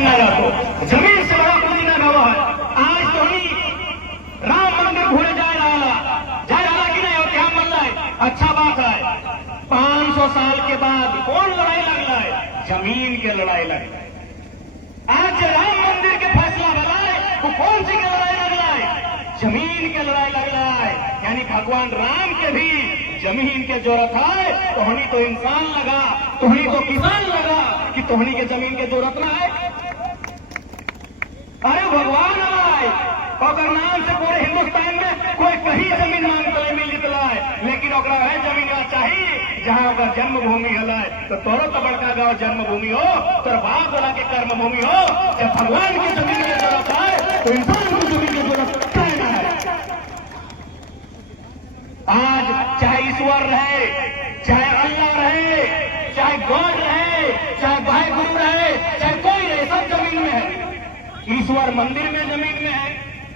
ना जातो जमीन से बड़ा कोई ना गवा है। आज तो नहीं राम मंदिर घूरे जाए रहा कि नहीं और क्या मन रहा है। अच्छा बात है 500 साल के बाद कौन लड़ाई लग रहा है? जमीन के लड़ाई लग रहा है। आज राम मंदिर के फैसला बना है वो कौन सी के लड़ाई लग रहा है? जमीन के लड़ाई लग रहा है। यानी भगवान राम के भी जमीन के जरूरत है। तोहनी तो इंसान लगा, तोहनी तो किसान लगा कि तोहनी के जमीन के जरूरत ना है। अरे भगवान आए और नाम से पूरे हिंदुस्तान में कोई कहीं जमीन मांगता है मिल जितला है, लेकिन ओकरा है जमीन चाहिए जहां अगर जन्मभूमि है तो तोरो तो बड़का गांव जन्मभूमि हो, तोर बाप वाला के कर्मभूमि हो। जब भगवान की जमीन की जरूरत है तो इंसान की जमीन की जरूरत कहना है। आज चाहे ईश्वर रहे, चाहे अल्लाह रहे, चाहे गॉड रहे, चाहे भाई गुरु रहे, चाहे कोई रहे, सब जमीन में है। ईश्वर मंदिर में जमीन में है,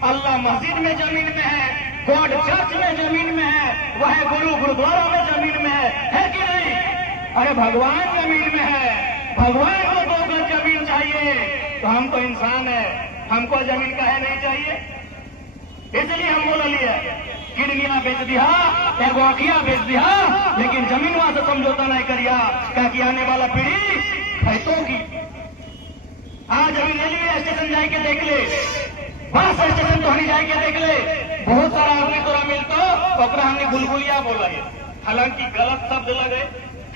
अल्लाह मस्जिद में जमीन में है, गॉड चर्च में जमीन में है, वह गुरु गुरुद्वारा में जमीन में है कि नहीं? अरे भगवान जमीन में है, भगवान को 2 गज जमीन चाहिए तो हम तो इंसान है, हमको जमीन काहे नहीं चाहिए? इसलिए हम बोल लिया किडनिया बेच दिया, एगो आखिया बेच दिया, लेकिन जमीन वहां से समझौता नहीं करिया ताकि आने वाला पीढ़ी खैतों की। आज अभी रेलवे स्टेशन जाके देख ले, बस स्टेशन तो हनी जाके देख ले, बहुत सारा आदमी तोरा मिलतो ओकरा हमने गुलगुलिया बोला है। हालांकि गलत शब्द लगे,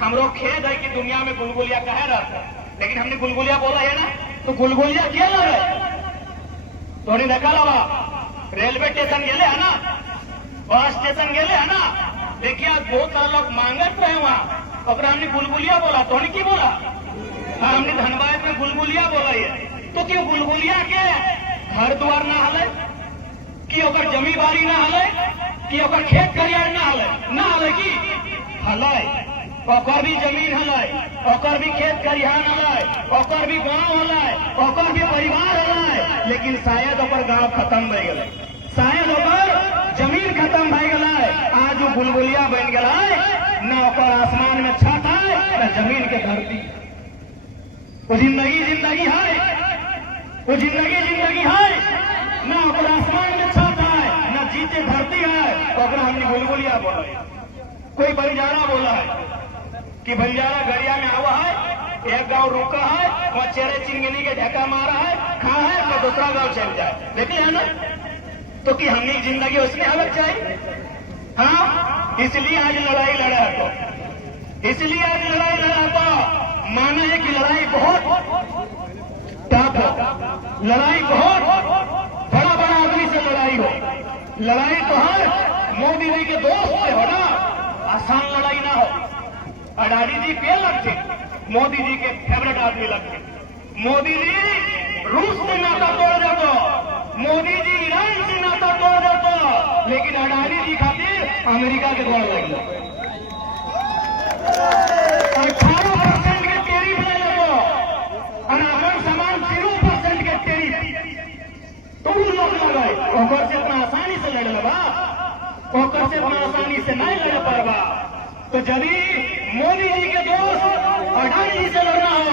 हमरो खेद है कि दुनिया में गुलगुलिया कहे रहता, लेकिन हमने गुलगुलिया बोला है ना, तो गुलगुलिया क्या लगे? तो नहीं देखा लगा रेलवे स्टेशन गेले है ना, बस स्टेशन गेले है ना, देखिए आज बहुत सारे लोग मांगत रहे वहां, ओकरा हमने गुलगुलिया बोला। तो नहीं की बोला? हाँ, हमने धनबाद में गुलगुलिया बोला है। तो क्यों गुलगुलिया के घर द्वार ना हले, कि ओकर जमी बारी ना हले, कि ओकर खेत खलिहान ना हले की हले, ओकर भी जमीन हले, ओकर भी खेत खलिहान हले, ओकर भी गांव हले, ओकर भी परिवार हले, लेकिन शायद ओकर गांव खत्म हो गए, शायद ओकर जमीन खत्म हो गए। आज वो गुलगुलिया बन गए, न ओकर आसमान में छत है न जमीन के धरती। वो जिंदगी है, वो जिंदगी है, न ओकर आसमान में छत है न जीते धरती है, ओकरा हमने गुलगुलिया बोला है। कोई बंजारा बोला है कि बंजारा गड़िया में आवा है, एक गांव रुका है, वहां चेहरे चिंगनी के ढका मारा है, खा है तो दूसरा गांव चल जाए, देखे है ना? तो कि हमने जिंदगी उसमें अलग चाहिए। हाँ, इसलिए आज लड़ाई लड़ा तो, इसलिए आज लड़ाई लड़ा तो माना है कि लड़ाई बहुत टफ हो, लड़ाई बहुत बड़ा आदमी से लड़ाई हो, लड़ाई तो है मोदी जी के दोस्त से हो ना, आसान लड़ाई ना हो। अडानी जी पे लगते, मोदी जी के फेवरेट आदमी लगते। मोदी जी रूस से नाता तोड़ देते, मोदी जी ईरान से नाता तोड़ देते, लेकिन अडानी जी खातिर अमेरिका के द्वार लग गए। 18% के टैरिफ ले लो और अपन सामान 0% के टैरिफ तो वो लोग लगाए, ओकर से इतना आसानी से लड़ लगा, ओकर से इतना आसानी से नहीं लड़ पाएगा। तो यदि मोदी जी के दोस्त अडानी जी से लड़ना हो,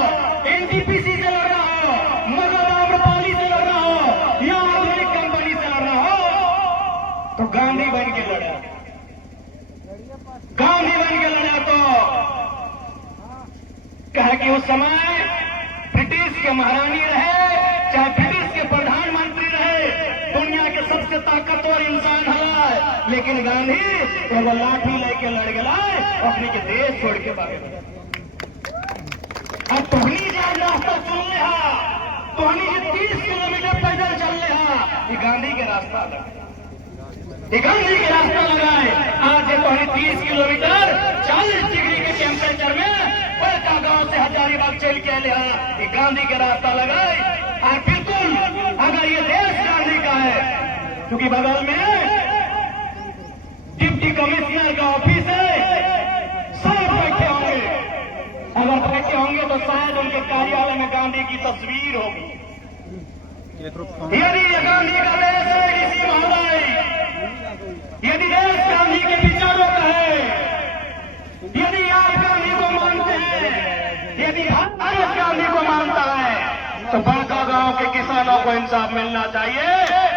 एनटीपीसी से लड़ना हो, मगर आम्रपाली से लड़ना हो या ऑर्गेनिक कंपनी से लड़ना हो तो गांधी बन के लड़ा, गांधी बन के लड़ा। तो कहा कि उस समय ब्रिटिश के महारानी रहे, चाहे ब्रिटिश के प्रधानमंत्री रहे, दुनिया के सबसे ताकतवर इंसान है, लेकिन गांधी एगो लाठी लेके लड़ गया, अपने के देश छोड़ के भागे। अब तोहनी जाए रास्ता चुन ले, तोहनी जी 30 किलोमीटर पैदल चल ले, ये गांधी के रास्ता लगा, ये गांधी के रास्ता लगाए। आज ये तोहनी 30 किलोमीटर 40 डिग्री के टेम्परेचर में बड़का गांव से हजारीबाग चल के ले, ये गांधी के रास्ता लगाए। और बिल्कुल अगर ये देश गांधी का है, क्योंकि बगल में डिप्टी कमिश्नर का ऑफिस है, सब बैठे होंगे, अगर बैठे होंगे तो शायद उनके कार्यालय में गांधी की तस्वीर होगी। यदि ये गांधी का देश है किसी महोदय, यदि देश गांधी के विचारों का है, यदि आप गांधी को मानते हैं, यदि भारत गांधी को मानता है, तो बांका गांव के किसानों को इंसाफ मिलना चाहिए।